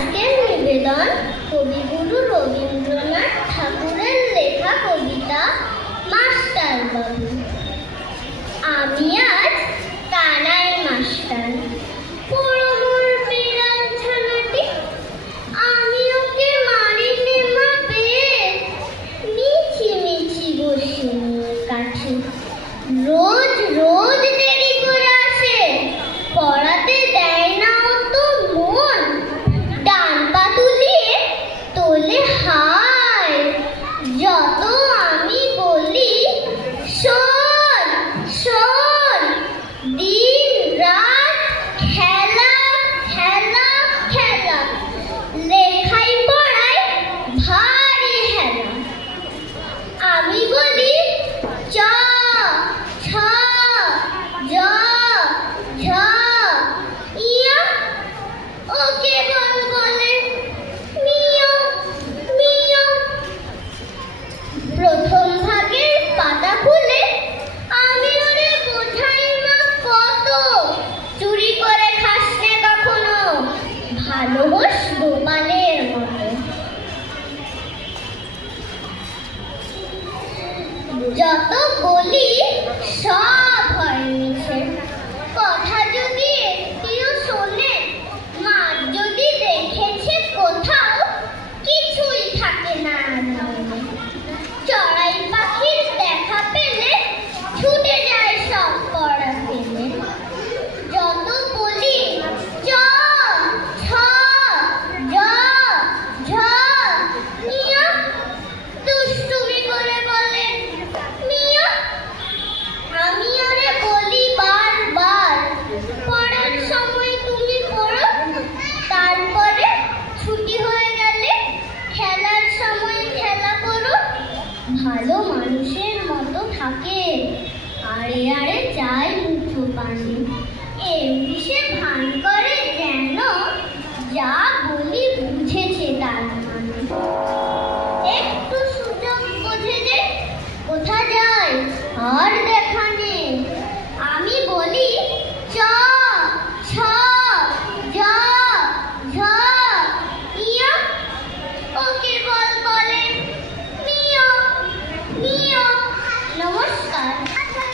আজকের নিবেদন কবিগুরু রবীন্দ্রনাথ ঠাকুরের লেখা কবিতা মাস্টার বাবু। আমি আজ কানাই মাস্টার, পরমর বিড়াল ছানাটি। আমি ওকে মারিনে মাপে, মিছি মিছি বসে নিয়ে কাঠি। রোজ রোজ দেরি করে আসে, পড়াতে দেয় না অত মন। ডান পা তুলিয়ে তোলে হায়, যত আমি বলি শোন শোন। দিন রাত খেলা খেলা খেলা, লেখাই পড়াই ভারী হেলা। আমি বলি চ ছ জ ঝ ইয়া, ওকে বলে মিয়া মিয়া। প্রথম ভাগের পাতা খুলে আমি ওরে বোঝাই না কত, চুরি করে খাস নে কখনো, ভালো হোস গোপালের মতো। যত বলি সব হয় মিছে, কথা যদি একটিও শোনে। মা যদি দেখেছে কোথাও, কিছুই থাকে না মনে। চড়াই পাখির দেখা পেলে ছুটে যায় সব পড়া ফেলে। যত বলি চ ছ জ ঝ ইয়া, দুষ্টুমি করে বলে মিয়া। আমি ওরে বলি বারবার, পড়ার সময় তুমি পড়ো, তারপরে ছুটি হয়ে গেলে খেলার সময় খেলা করো। ভালো মানুষের মতো থাকে, আড়ে আড়ে চাই মুঠো পানি, এমনি সে ভান করে